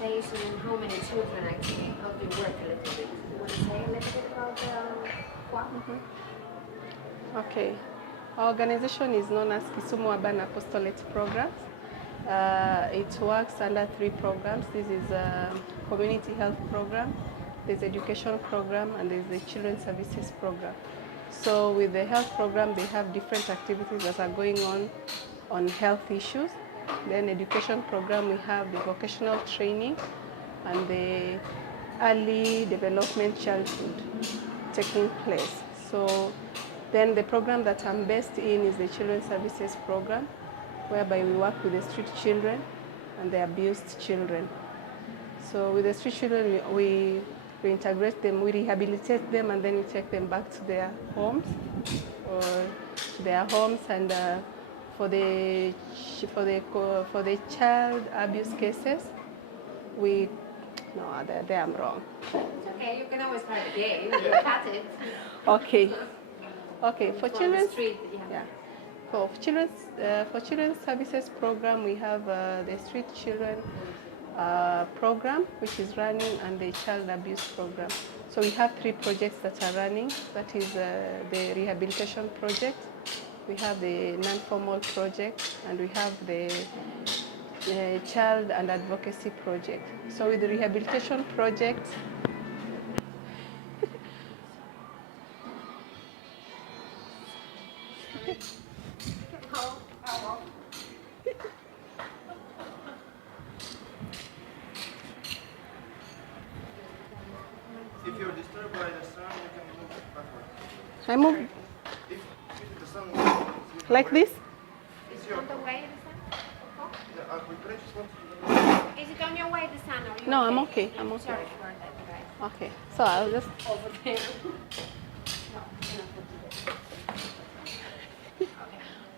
organization and how many children actually? How do you work a little bit? You want to say a little bit about what? Okay. Our organization is known as Kisumu Urban Apostolate Programs. It works under 3 programs. This is a community health program, there's education program, and there's the children's services program. So with the health program, they have different activities that are going on health issues. Then education program, we have the vocational training and the early development childhood taking place. So then the program that I'm based in is the children's services program, whereby we work with the street children and the abused children. So with the street children, we reintegrate them, we rehabilitate them, and then we take them back to their homes and for the child abuse cases, I'm wrong. It's okay, you can always try it again. You cut it. Okay. Okay, for children's street, yeah. For children's services program, we have the street children program, which is running, and the child abuse program. So we have 3 projects that are running. That is the rehabilitation project, we have the non-formal project, and we have the child and advocacy project. So with the rehabilitation project, If you're disturbed by the sun, you can move backward. I move If the sun moves like this. Is it on the way, the sun? Is it on your way, the sun? Or are you No, okay? I'm okay. I'm okay. Sorry for that, guys. Okay, so I'll just. Over there.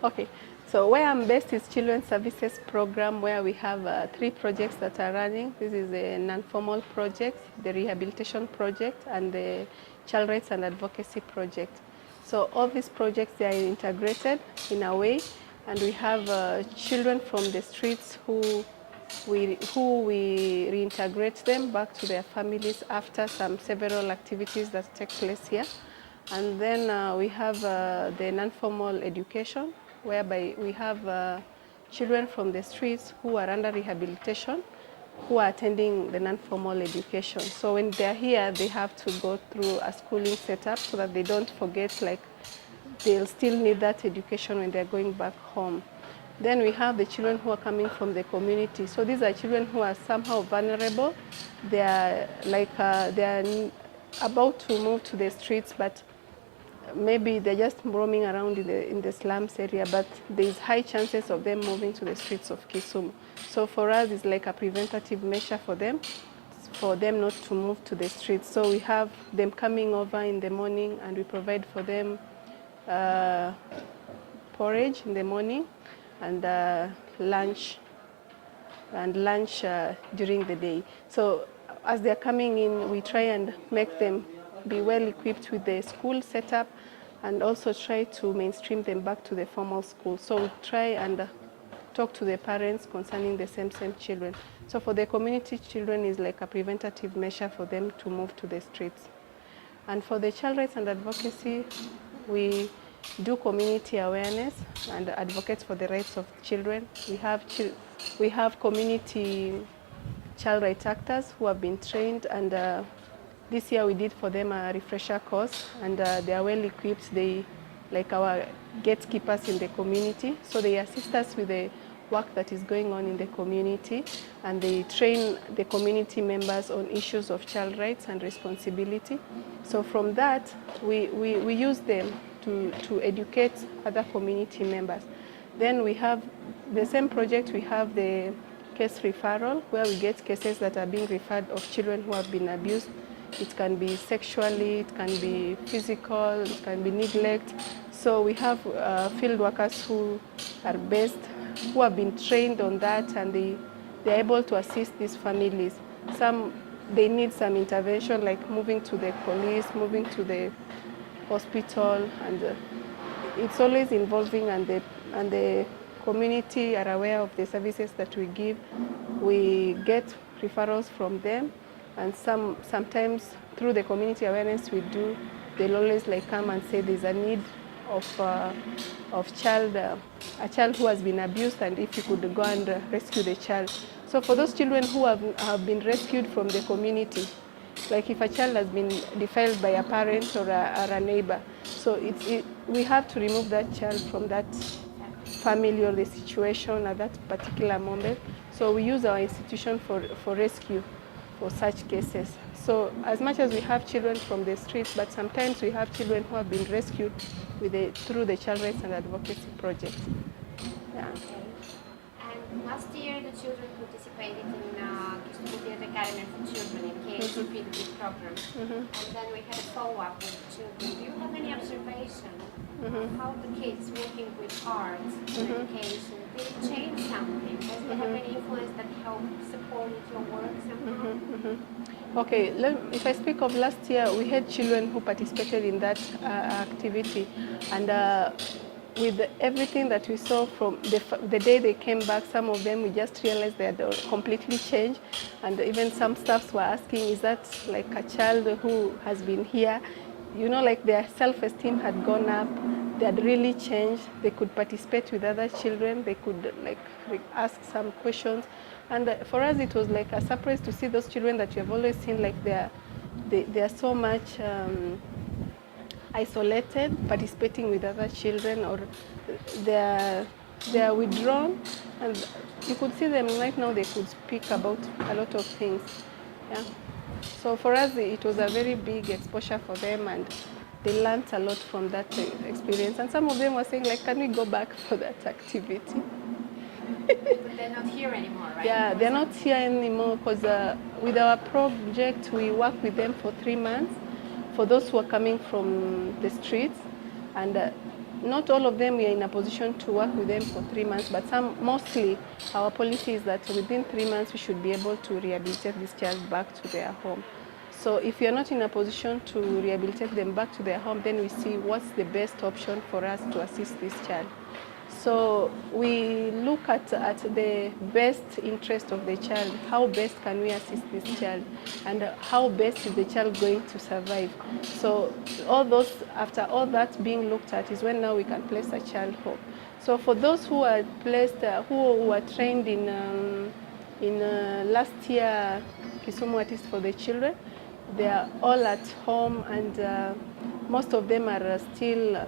Okay, so where I'm based is Children's Services Program, where we have 3 projects that are running. This is a non-formal project, the rehabilitation project, and the child rights and advocacy project. So all these projects, they are integrated in a way, and we have children from the streets who we reintegrate them back to their families after several activities that take place here. And then we have the non-formal education, whereby we have children from the streets who are under rehabilitation, who are attending the non-formal education. So when they're here, they have to go through a schooling setup so that they don't forget, like they'll still need that education when they're going back home. Then we have the children who are coming from the community. So these are children who are somehow vulnerable. They are about to move to the streets, but maybe they're just roaming around in the slums area, but there's high chances of them moving to the streets of Kisumu. So for us, it's like a preventative measure for them not to move to the streets. So we have them coming over in the morning, and we provide for them porridge in the morning and lunch during the day. So as they're coming in, we try and make them be well equipped with the school setup, and also try to mainstream them back to the formal school. So we try and talk to the parents concerning the same children. So for the community children, is like a preventative measure for them to move to the streets. And for the child rights and advocacy, we do community awareness and advocate for the rights of children. We have community child rights actors who have been trained, and this year we did for them a refresher course, and they are well equipped. They like our gatekeepers in the community, so they assist us with the work that is going on in the community, and they train the community members on issues of child rights and responsibility. So from that, we use them to educate other community members. Then we have the same project, we have the case referral, where we get cases that are being referred of children who have been abused. It can be sexually, it can be physical, it can be neglect. So we have field workers who are based, who have been trained on that, and they're able to assist these families. They need some intervention, like moving to the police, moving to the hospital, and it's always involving, and the community are aware of the services that we give. We get referrals from them, and sometimes through the community awareness we do, they'll always like come and say there's a need of a child who has been abused, and if you could go and rescue the child. So for those children who have been rescued from the community, like if a child has been defiled by a parent or a neighbor, so we have to remove that child from that family or the situation at that particular moment. So we use our institution for rescue for such cases. So as much as we have children from the streets, but sometimes we have children who have been rescued through the Child Rights and Advocacy Project. Yeah. And last year the children participated in Kisumu Academy for Children in KSUP program. And then we had a follow-up with the children. Do you have any observation how the kids working with arts and education, did it change something? Does it have any influence that helped support your work somehow? Okay, if I speak of last year, we had children who participated in that activity, and with everything that we saw from the day they came back, some of them we just realized they had completely changed, and even some staffs were asking, is that like a child who has been here? You know, like their self-esteem had gone up, they had really changed, they could participate with other children, they could like ask some questions. And for us it was like a surprise to see those children that you have always seen, like they are so much isolated, participating with other children, or they are withdrawn, and you could see them right now, they could speak about a lot of things. Yeah. So for us, it was a very big exposure for them, and they learned a lot from that experience. And some of them were saying, like, can we go back for that activity? But they're not here anymore, right? Yeah, they're not here anymore because with our project, we work with them for 3 months for those who are coming from the streets. And not all of them we are in a position to work with them for 3 months, but mostly our policy is that within 3 months we should be able to rehabilitate this child back to their home. So if you're not in a position to rehabilitate them back to their home, then we see what's the best option for us to assist this child. So we look at the best interest of the child, how best can we assist this child, and how best is the child going to survive. So after all that being looked at is when now we can place a child home. So for those who are placed, who were trained in last year Kisumu Artists for the Children, they are all at home, and most of them are still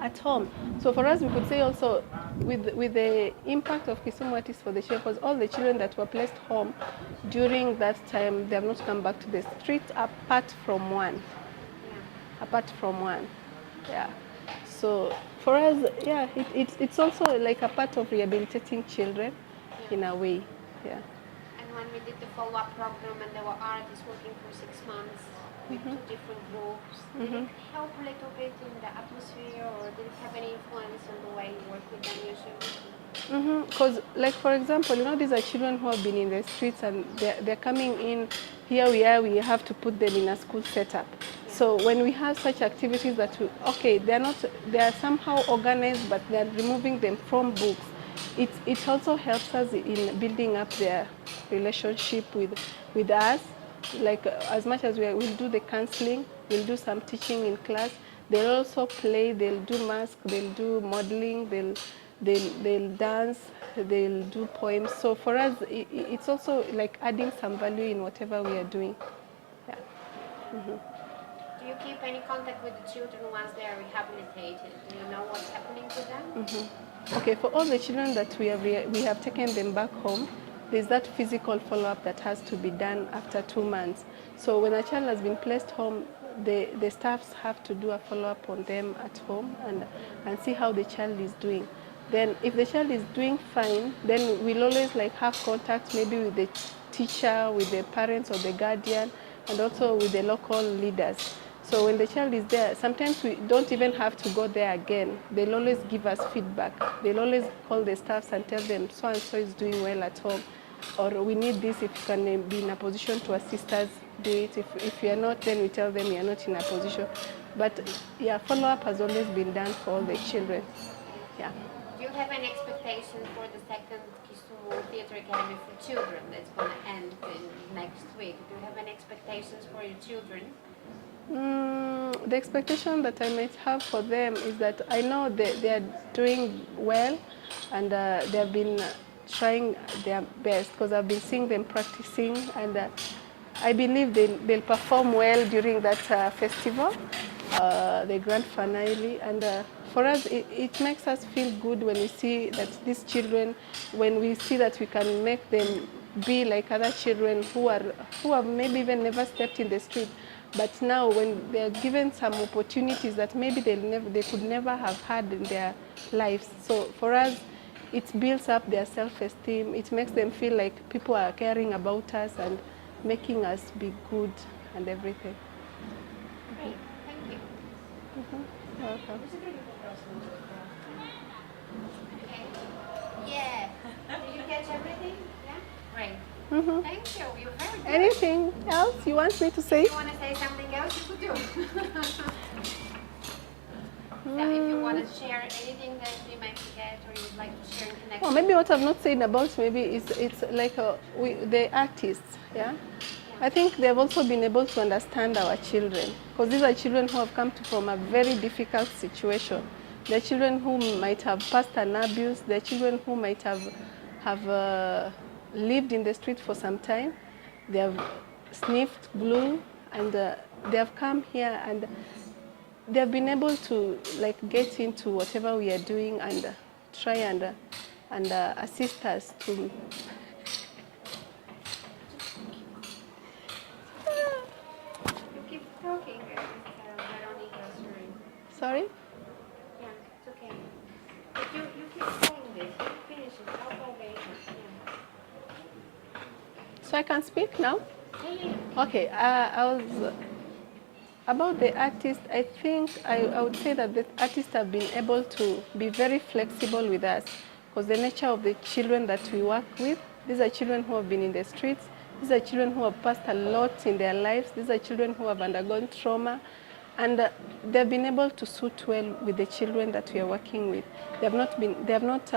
at home. So for us, we could say also with the impact of Kisumu Artists for the Children, because all the children that were placed home during that time, they have not come back to the street apart from one. Apart from one, yeah. So for us, yeah, it's also like a part of rehabilitating children in a way, yeah. And when we did the follow-up program and there were artists working for 6 months with 2 different groups, did it help a little bit in the atmosphere, or did it have any influence on the way you work with them usually? Because, like for example, you know, these are children who have been in the streets, and they're coming in. Here we have to put them in a school setup. So when we have such activities that they are somehow organized, but they are removing them from books. It also helps us in building up their relationship with us. Like as much as we'll do the counseling, we'll do some teaching in class. They'll also play. They'll do mask. They'll do modeling. They'll dance. They'll do poems. So for us, it's also like adding some value in whatever we are doing. Yeah. Do you keep any contact with the children once they are rehabilitated? Do you know what's happening to them? Okay, for all the children that we have taken them back home, there's that physical follow-up that has to be done after 2 months. So when a child has been placed home, the staffs have to do a follow-up on them at home and see how the child is doing. Then if the child is doing fine, then we'll always like have contact maybe with the teacher, with the parents or the guardian, and also with the local leaders. So when the child is there, sometimes we don't even have to go there again. They'll always give us feedback. They'll always call the staffs and tell them so-and-so is doing well at home, or we need this, if you can be in a position to assist us, do it. If you're not, then we tell them you're not in a position. But yeah, follow-up has always been done for all the children. Yeah. Do you have any expectation for the second Kisumu Theatre Academy for Children that's going to end in next week. Do you have any expectations for your children? The expectation that I might have for them is that I know they are doing well, and they have been trying their best, because I've been seeing them practicing, and I believe they'll perform well during that festival, the grand finale. And for us, it makes us feel good when we see that these children, when we see that we can make them be like other children who have maybe even never stepped in the street, but now when they're given some opportunities that maybe they could never have had in their lives. So for us, it builds up their self-esteem. It makes them feel like people are caring about us and making us be good and everything. Great, thank you. You're welcome. Okay. Yeah. Did you catch everything? Yeah? Great. Thank you. You're very good. Anything else you want me to say? If you want to say something else, you could do. So if you want to share anything that we might forget or you'd like to share in connection. Well, maybe what I've not said about maybe it's like the artists, yeah? I think they've also been able to understand our children, because these are children who have come from a very difficult situation. They're children who might have passed an abuse. They're children who might have lived in the street for some time. They have sniffed glue, and they have come here, and they have been able to like get into whatever we are doing and try and assist us to. You keep talking, Veronica, sorry. Sorry? Yeah, it's okay. But you keep saying this. You finish it. I'll go later. Yeah. So I can speak now? Yeah. Okay, I was about the artists. I think I would say that the artists have been able to be very flexible with us, because the nature of the children that we work with, these are children who have been in the streets. These are children who have passed a lot in their lives. These are children who have undergone trauma, and they've been able to suit well with the children that we are working with. They have not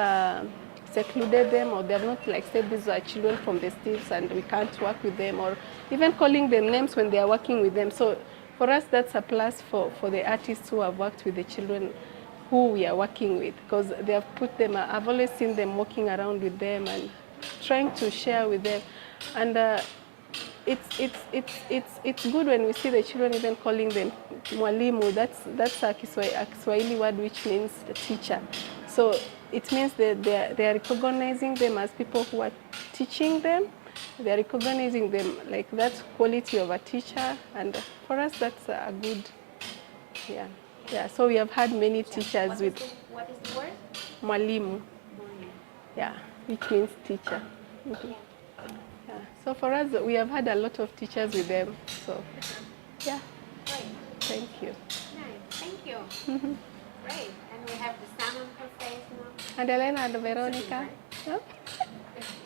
secluded them, or they have not like said these are children from the streets and we can't work with them, or even calling them names when they are working with them. So for us, that's a plus for the artists who have worked with the children who we are working with, because they have put them, I've always seen them walking around with them and trying to share with them. And it's good when we see the children even calling them mwalimu. That's a Kiswahili word which means teacher. So it means that they are recognizing them as people who are teaching them. They are recognizing them like that quality of a teacher, and for us that's a good, yeah. So we have had many teachers with What is the word? mwalimu, yeah, which means teacher. Yeah. So for us, we have had a lot of teachers with them. So, yeah. Great. Thank you. Nice. Thank you. Great. And we have the sun on her face now. And Elena and Veronica. Yeah?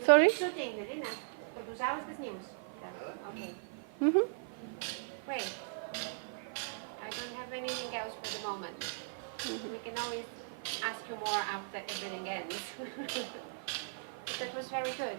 Sorry? Shooting, Elena. Продолжалось без news. Okay. Great. I don't have anything else for the moment. We can always ask you more after everything ends. That was very good.